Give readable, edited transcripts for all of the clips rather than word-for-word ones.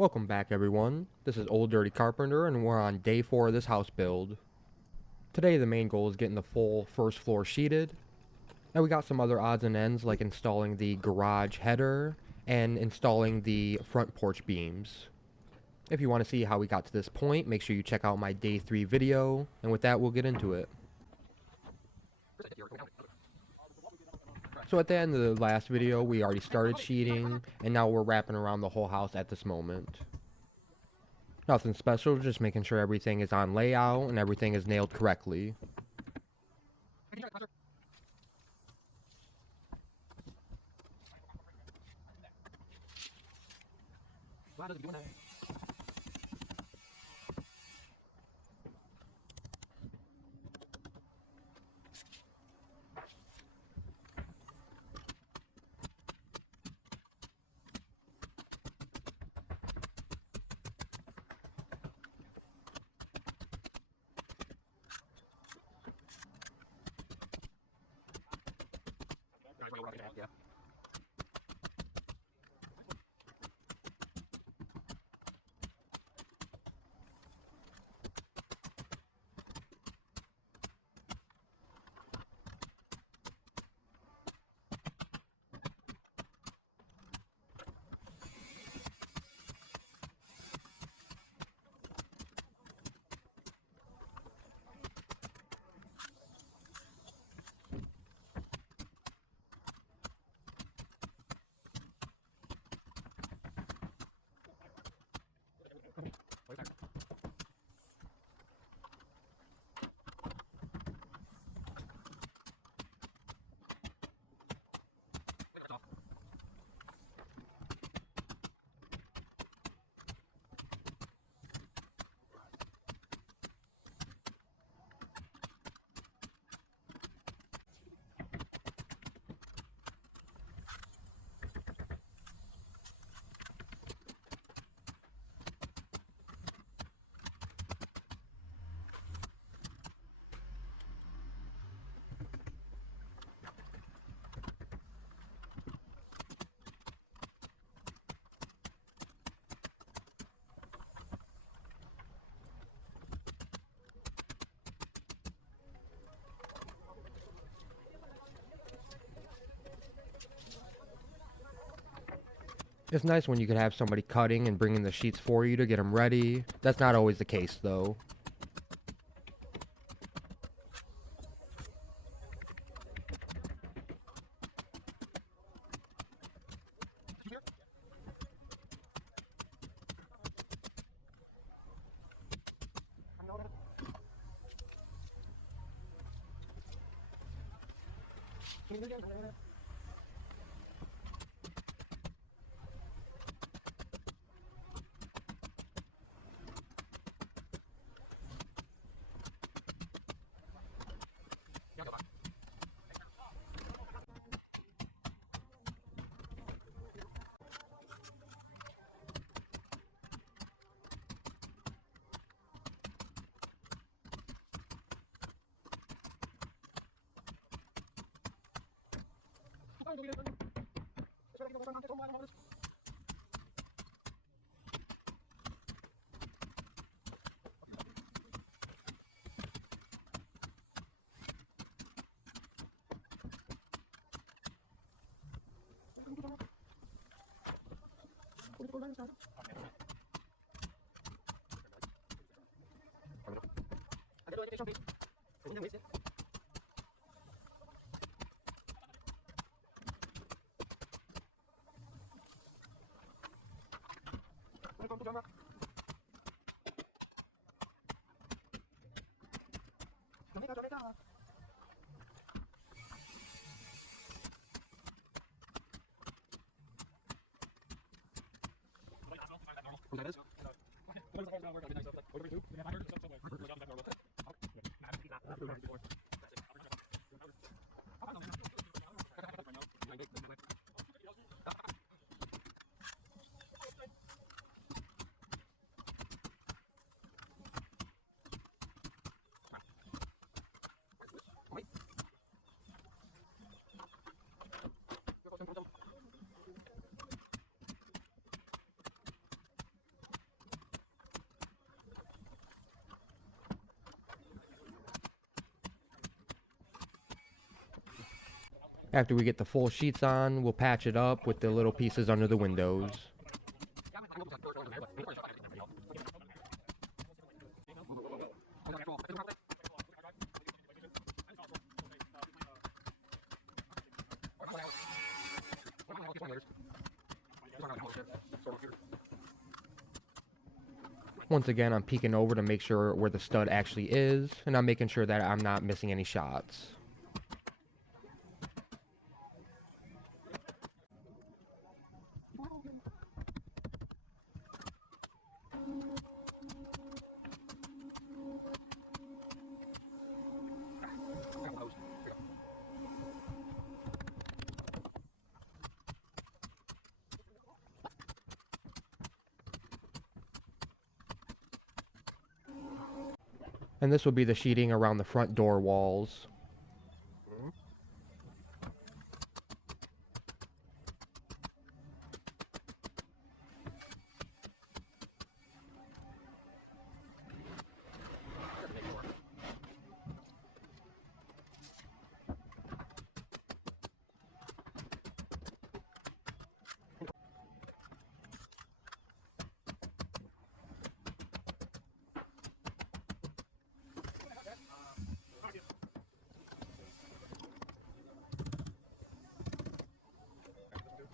Welcome back everyone, this is Old Dirty Carpenter and we're on day 4 of this house build. Today the main goal is getting the full first floor sheeted, and we got some other odds and ends like installing the garage header and installing the front porch beams. If you want to see how we got to this point, make sure you check out my day 3 video, and with that we'll get into it. So at the end of the last video we already started sheeting, and now we're wrapping around the whole house at this moment. Nothing special, just making sure everything is on layout and everything is nailed correctly. It's nice when you can have somebody cutting and bringing the sheets for you to get them ready. That's not always the case though. After we get the full sheets on, we'll patch it up with the little pieces under the windows. Once again, I'm peeking over to make sure where the stud actually is, and I'm making sure that I'm not missing any shots. And this will be the sheeting around the front door walls.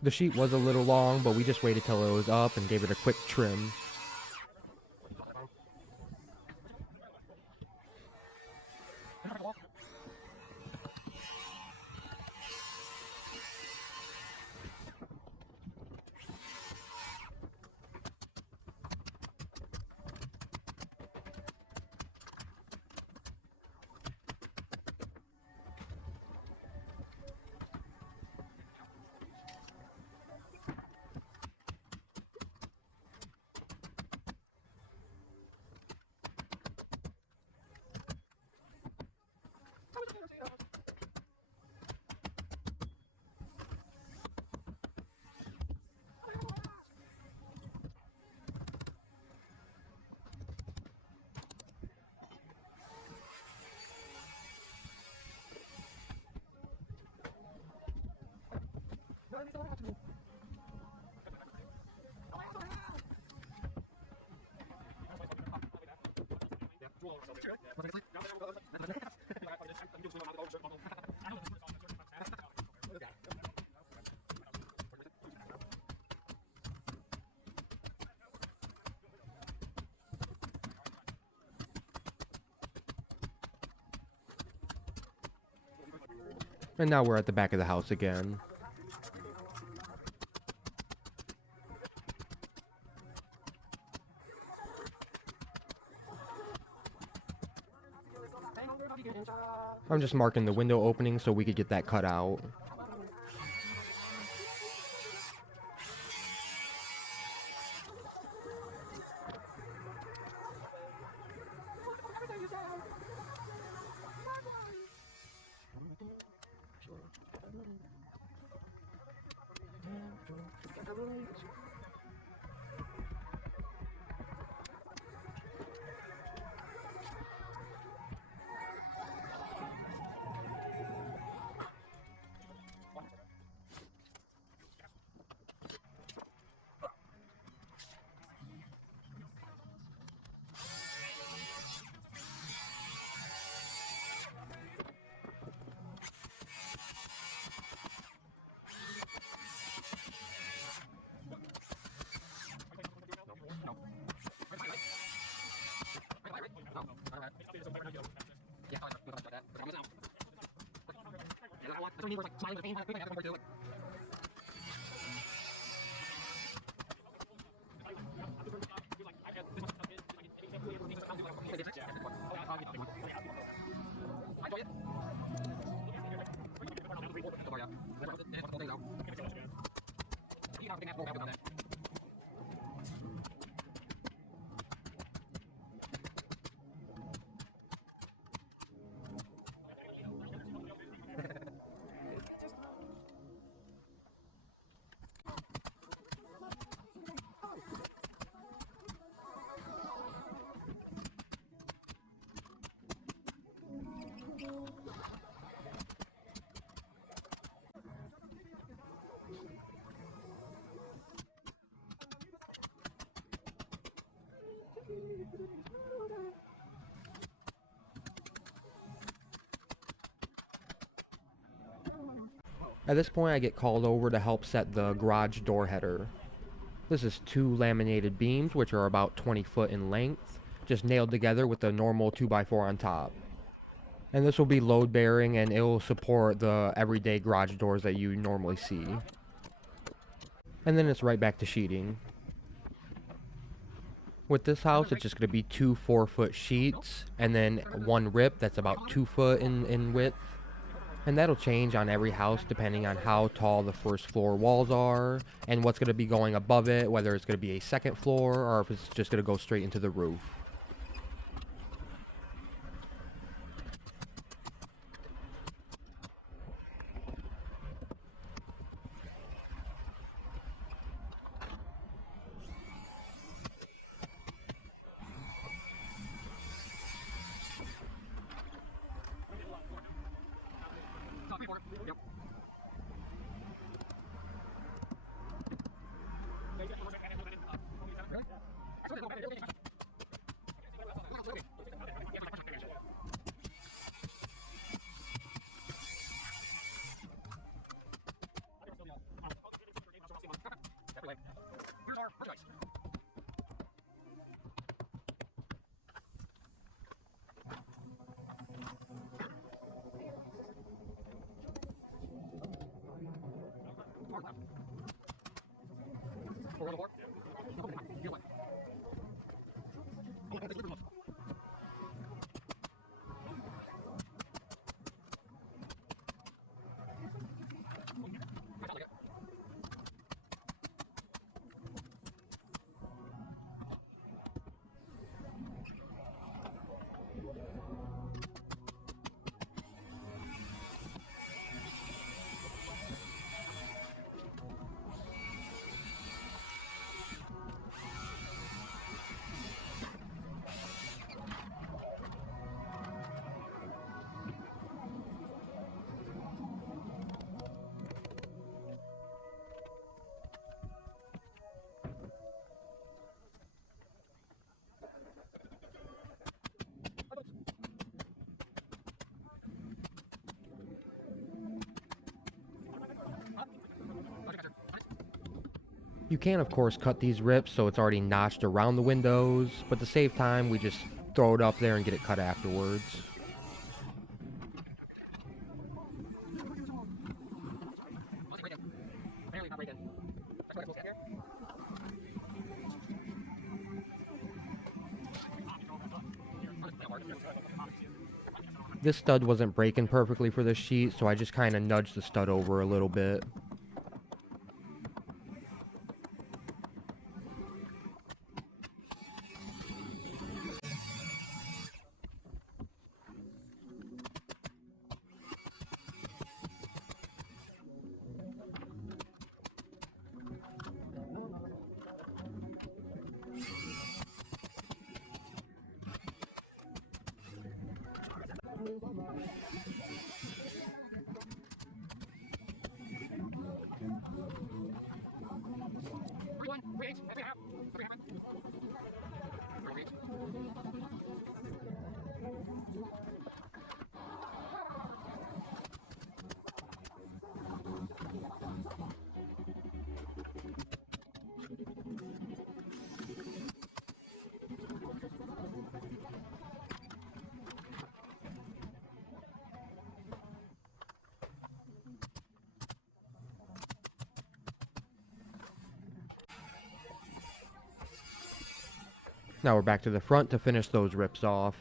The sheet was a little long, but we just waited till it was up and gave it a quick trim. And now we're at the back of the house again. I'm just marking the window opening so we could get that cut out. At this point, I get called over to help set the garage door header. This is 2 laminated beams, which are about 20 foot in length, just nailed together with a normal 2x4 on top. And this will be load bearing, and it will support the everyday garage doors that you normally see. And then it's right back to sheeting. With this house, it's just going to be 2 4-foot sheets, and then 1 rip that's about 2 foot in width. And that'll change on every house depending on how tall the first floor walls are and what's going to be going above it, whether it's going to be a second floor or if it's just going to go straight into the roof. You can, of course, cut these rips so it's already notched around the windows, but to save time, we just throw it up there and get it cut afterwards. This stud wasn't breaking perfectly for this sheet, so I just kind of nudged the stud over a little bit. Now we're back to the front to finish those rips off.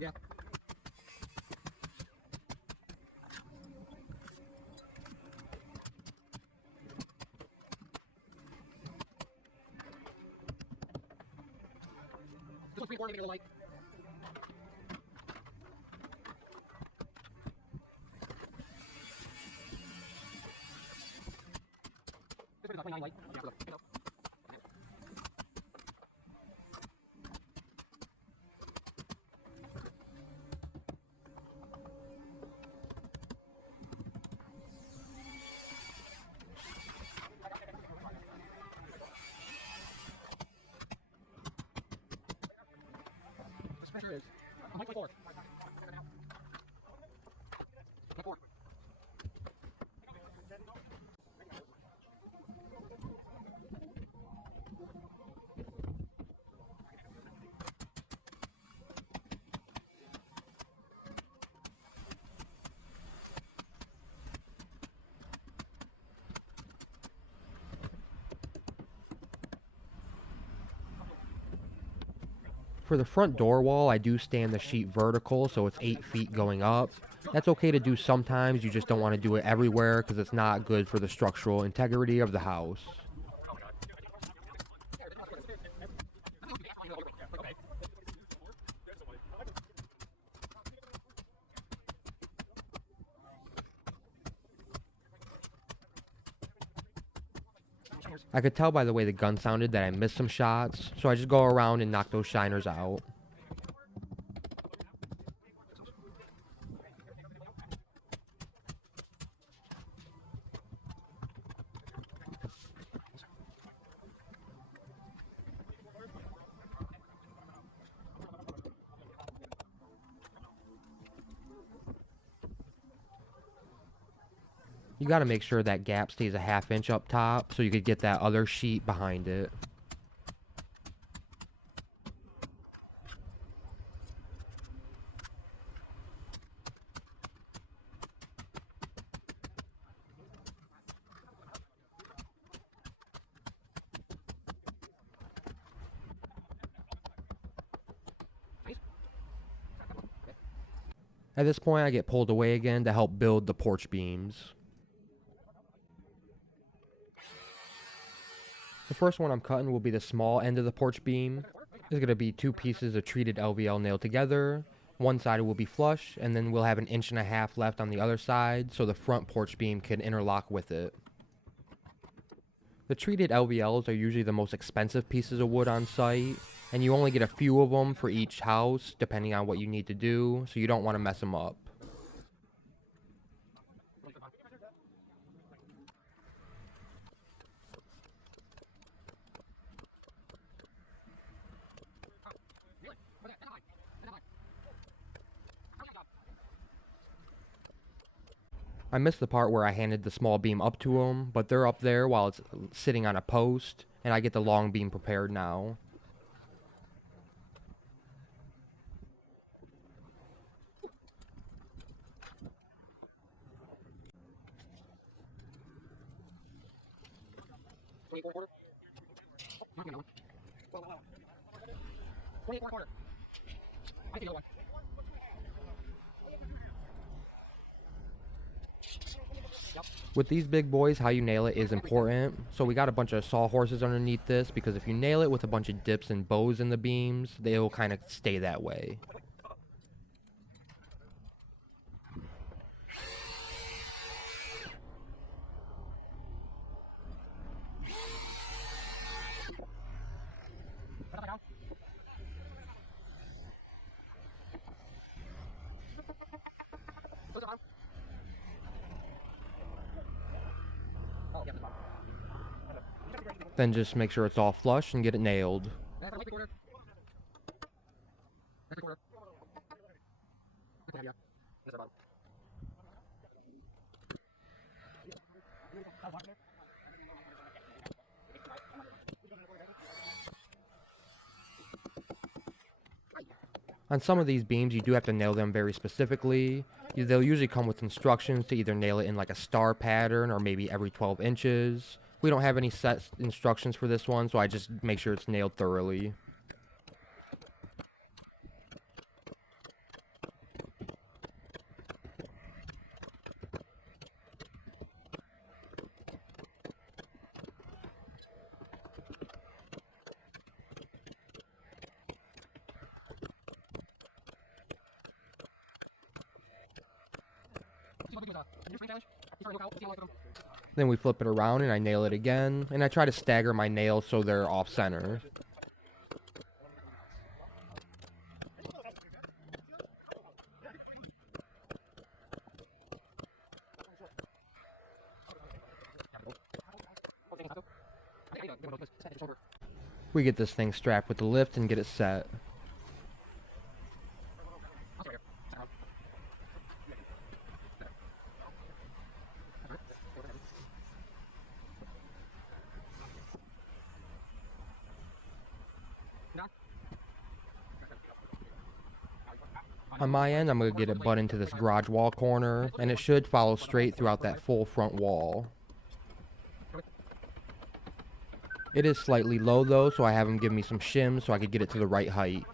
Yeah. This was pre-warning, light. For the front door wall, I do stand the sheet vertical, so it's 8 feet going up. That's okay to do sometimes, you just don't want to do it everywhere because it's not good for the structural integrity of the house. I could tell by the way the gun sounded that I missed some shots, so I just go around and knock those shiners out. You gotta make sure that gap stays a ½ inch up top so you could get that other sheet behind it. At this point, I get pulled away again to help build the porch beams. The first one I'm cutting will be the small end of the porch beam. There's going to be 2 pieces of treated LVL nailed together. One side will be flush, and then we'll have 1.5 inches left on the other side, so the front porch beam can interlock with it. The treated LVLs are usually the most expensive pieces of wood on site, and you only get a few of them for each house, depending on what you need to do, so you don't want to mess them up. I missed the part where I handed the small beam up to them, but they're up there while it's sitting on a post, and I get the long beam prepared now. With these big boys, how you nail it is important. So we got a bunch of sawhorses underneath this, because if you nail it with a bunch of dips and bows in the beams, they will kind of stay that way. Then just make sure it's all flush and get it nailed. On some of these beams, you do have to nail them very specifically. They'll usually come with instructions to either nail it in like a star pattern or maybe every 12 inches. We don't have any set instructions for this one, so I just make sure it's nailed thoroughly. Then we flip it around and I nail it again, and I try to stagger my nails so they're off center. We get this thing strapped with the lift and get it set. On my end, I'm going to get it butt into this garage wall corner, and it should follow straight throughout that full front wall. It is slightly low though, so I have him give me some shims so I could get it to the right height.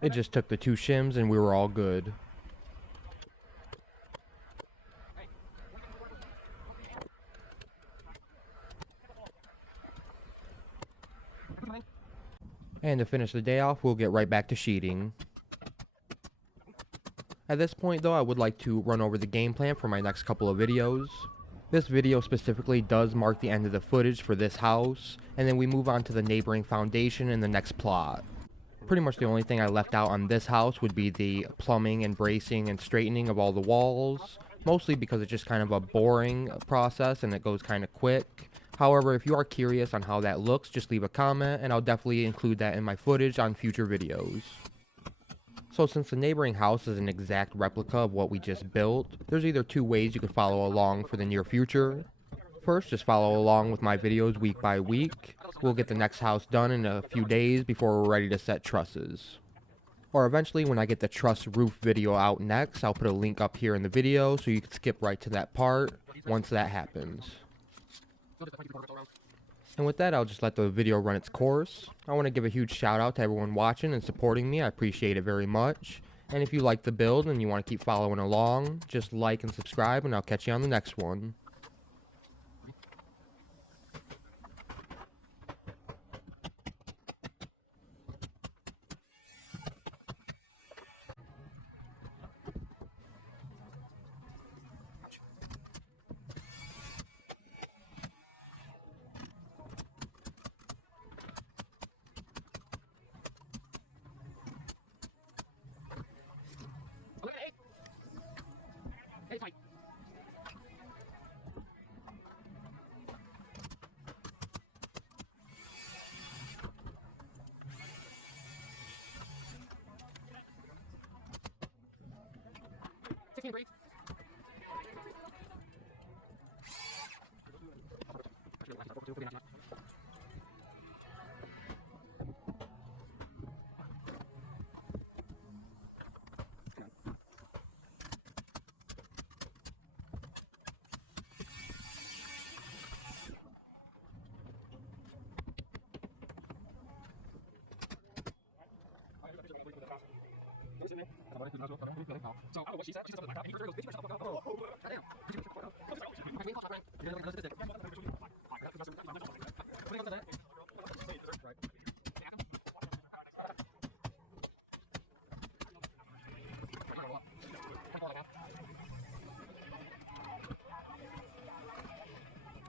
It just took the 2 shims and we were all good. And to finish the day off, we'll get right back to sheeting. At this point though, I would like to run over the game plan for my next couple of videos. This video specifically does mark the end of the footage for this house, and then we move on to the neighboring foundation in the next plot. Pretty much the only thing I left out on this house would be the plumbing and bracing and straightening of all the walls, mostly because it's just kind of a boring process and it goes kind of quick. However, if you are curious on how that looks, just leave a comment and I'll definitely include that in my footage on future videos. So since the neighboring house is an exact replica of what we just built, there's either 2 ways you can follow along for the near future. First, just follow along with my videos week by week. We'll get the next house done in a few days before we're ready to set trusses. Or eventually when I get the truss roof video out next, I'll put a link up here in the video so you can skip right to that part once that happens. And with that, I'll just let the video run its course. I want to give a huge shout out to everyone watching and supporting me. I appreciate it very much. And if you like the build and you want to keep following along, just like and subscribe and I'll catch you on the next one. So I don't know what she said. She said something like that.